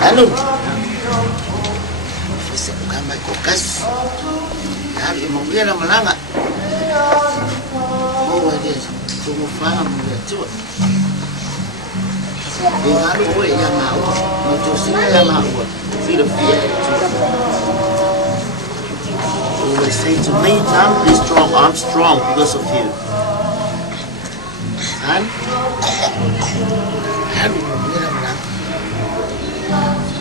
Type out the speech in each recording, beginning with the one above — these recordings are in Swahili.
Lalu, bisa bukan baik kokas. Hari mungkin nama langa. Oh, dia tunggu faham dia cuba. Dengan gue yang mau, mencucinya yang mau. Feel fear. Always say to me, Tom, be strong. I'm strong because of you. Kan? Kan, mungkin nama langa.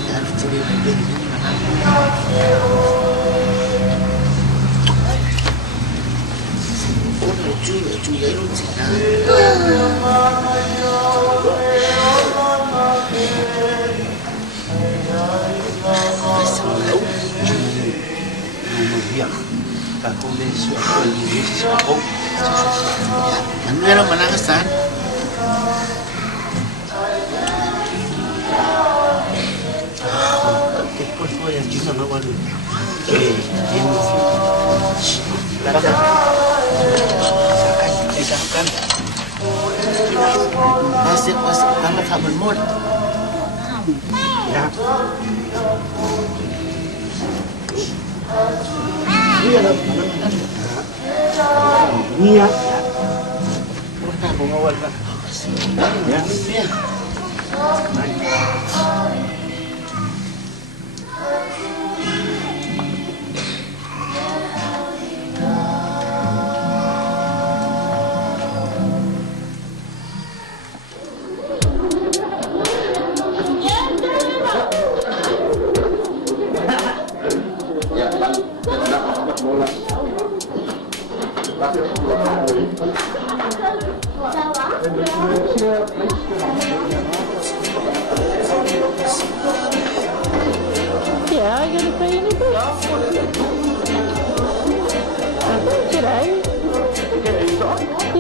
Harus curi lagi ini mana? Oh, lucu ya lucu kan? Aku besok lagi besok. Kan meron manangasan. Después voy a China no vuelvo. Sisakan. Masih karena kabel mod. Ya. Iya lah. Iya. Kita mau ngawal kan? Ya. Ya. Yeah, I gotta say anything. Today?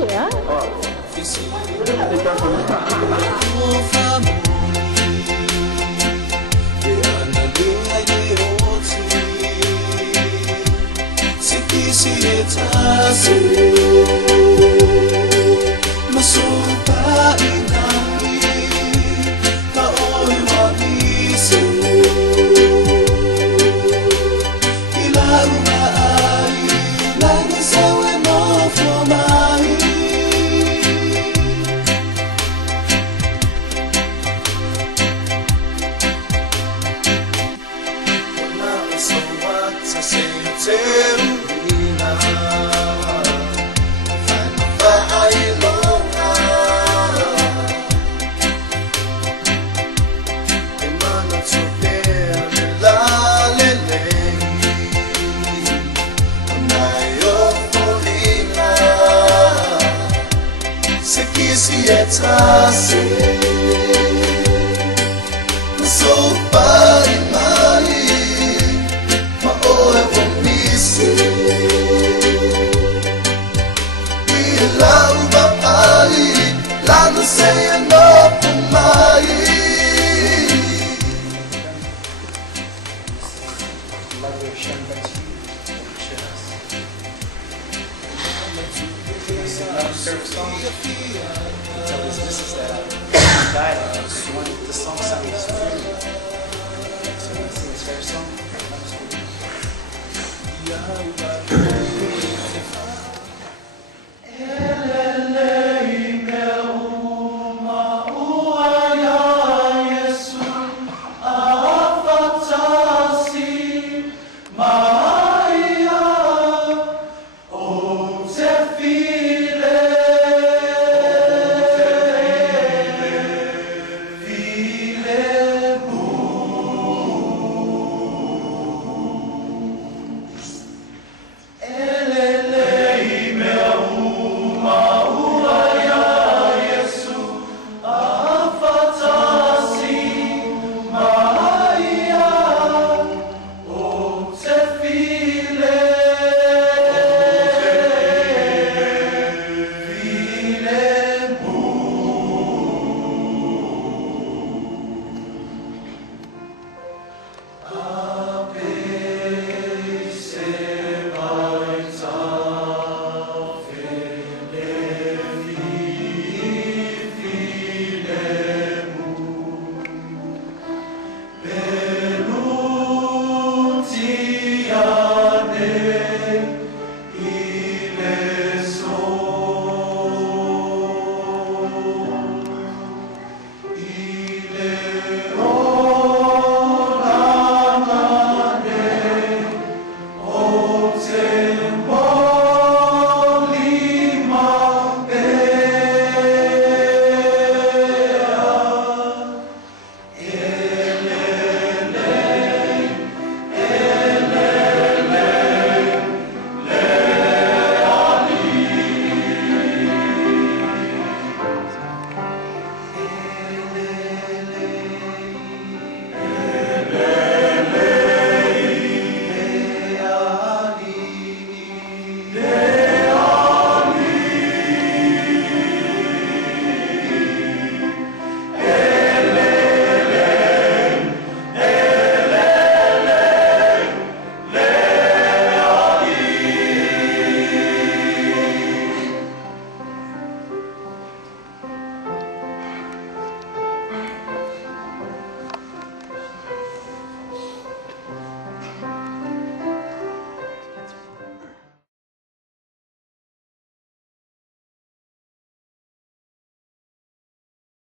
Yeah.